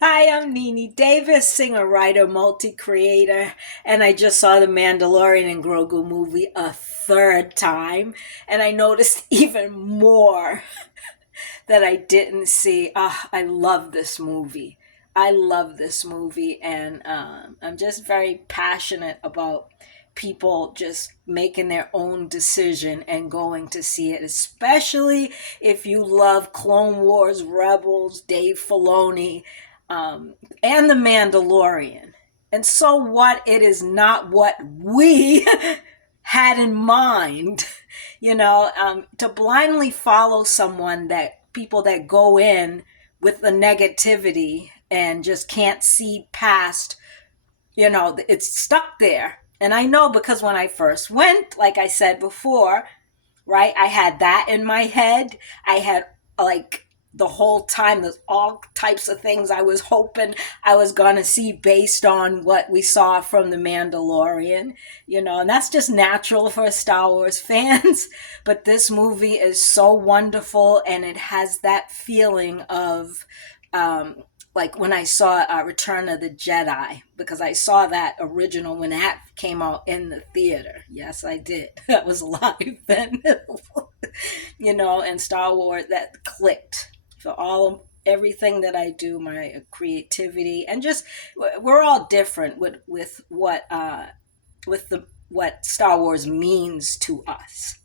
Hi, I'm Nini Davis, singer, writer, multi creator, and I just saw the Mandalorian and Grogu movie a third time, and I noticed even more that I didn't see. I love this movie. I love this movie, and I'm just very passionate about people just making their own decision and going to see it, especially if you love Clone Wars, Rebels, Dave Filoni, and The Mandalorian. And so what? It is not what we had in mind, to blindly follow someone that people that go in with the negativity and just can't see past, it's stuck there. And I know because when I first went, like I said before, right, I had that in my head. I had like the whole time there's all types of things I was hoping I was going to see based on what we saw from the Mandalorian, and that's just natural for Star Wars fans. But this movie is so wonderful, and it has that feeling of um, like when I saw Return of the Jedi, because I saw that original when that came out in the theater. Yes, I did. That was live then. And Star Wars, that clicked for all everything that I do, my creativity, and just we're all different with the what Star Wars means to us,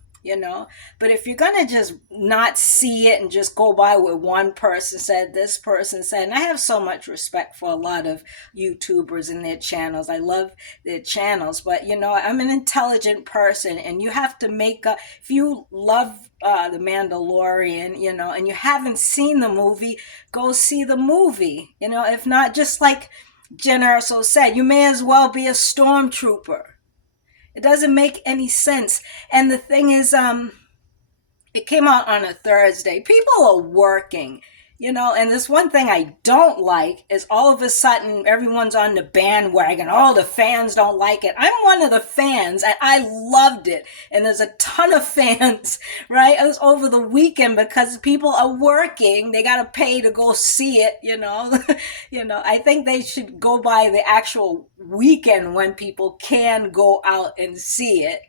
But if you're gonna just not see it and just go by what one person said, this person said, and I have so much respect for a lot of YouTubers and their channels. I love their channels, but I'm an intelligent person, and you have to make a. If you love the Mandalorian, and you haven't seen the movie, go see the movie. If not, just like Jen Erso said, you may as well be a stormtrooper. It doesn't make any sense. And the thing is, it came out on a Thursday. People are working, and this one thing I don't like is all of a sudden everyone's on the bandwagon. Oh, the fans don't like it. I'm one of the fans, and I loved it. And there's a ton of fans, right? It was over the weekend because people are working. They got to pay to go see it, I think they should go by the actual weekend when people can go out and see it.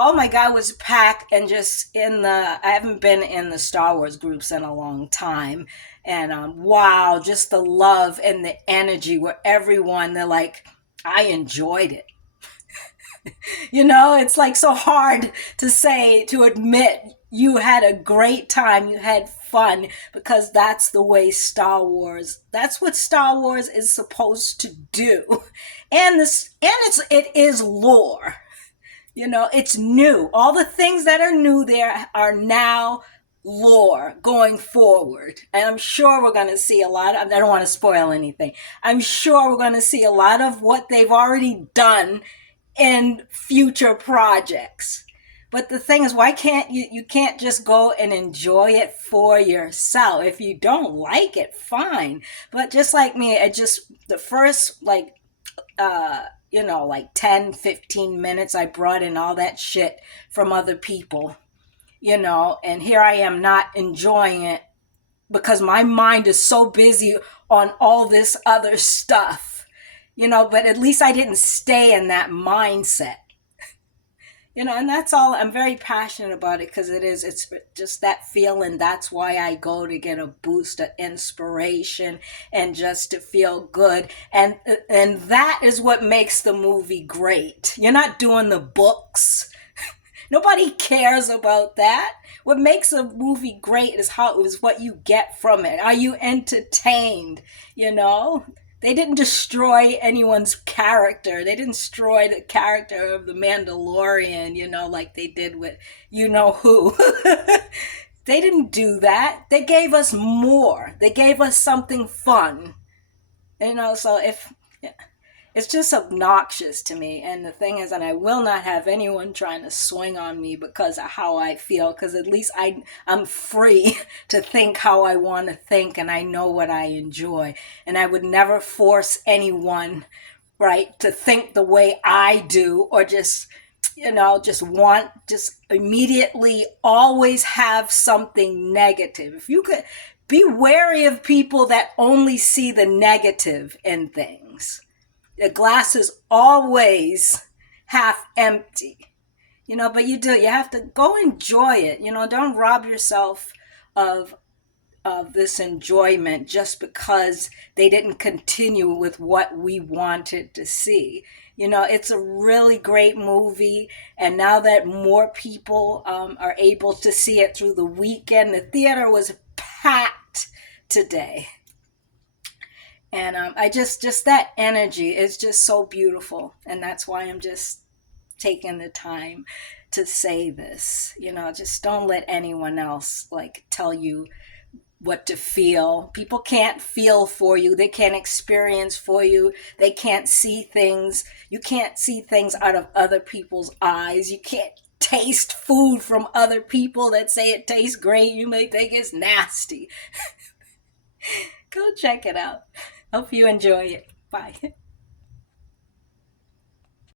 Oh my God, was packed, and just I haven't been in the Star Wars groups in a long time. And wow, just the love and the energy where they're like, I enjoyed it. It's like so hard to admit you had a great time, you had fun, because that's what Star Wars is supposed to do. It is lore. It's new. All the things that are new there are now lore going forward. And I'm sure we're going to see a lot of, I don't want to spoil anything. I'm sure we're going to see a lot of what they've already done in future projects. But the thing is, why can't you can't just go and enjoy it for yourself? If you don't like it, fine. But just like me, the first like 10, 15 minutes, I brought in all that shit from other people, and here I am not enjoying it because my mind is so busy on all this other stuff, but at least I didn't stay in that mindset. And that's all. I'm very passionate about it because it's just that feeling. That's why I go, to get a boost of inspiration and just to feel good. And that is what makes the movie great. You're not doing the books. Nobody cares about that. What makes a movie great is what you get from it. Are you entertained? They didn't destroy anyone's character. They didn't destroy the character of the Mandalorian, like they did with who. They didn't do that. They gave us more. They gave us something fun. So if it's just obnoxious to me. And the thing is, and I will not have anyone trying to swing on me because of how I feel, because at least I'm free to think how I want to think, and I know what I enjoy. And I would never force anyone, right, to think the way I do, or just immediately always have something negative. If you could Be wary of people that only see the negative in things. The glass is always half empty, but you have to go enjoy it. Don't rob yourself of this enjoyment just because they didn't continue with what we wanted to see. It's a really great movie, and now that more people are able to see it through the weekend, the theater was packed today. And I just that energy is just so beautiful, and that's why I'm just taking the time to say this. Just don't let anyone else like tell you what to feel. People can't feel for you. They can't experience for you. They can't see things. You can't see things out of other people's eyes. You can't taste food from other people that say it tastes great. You may think it's nasty. Go check it out. Hope you enjoy it. Bye.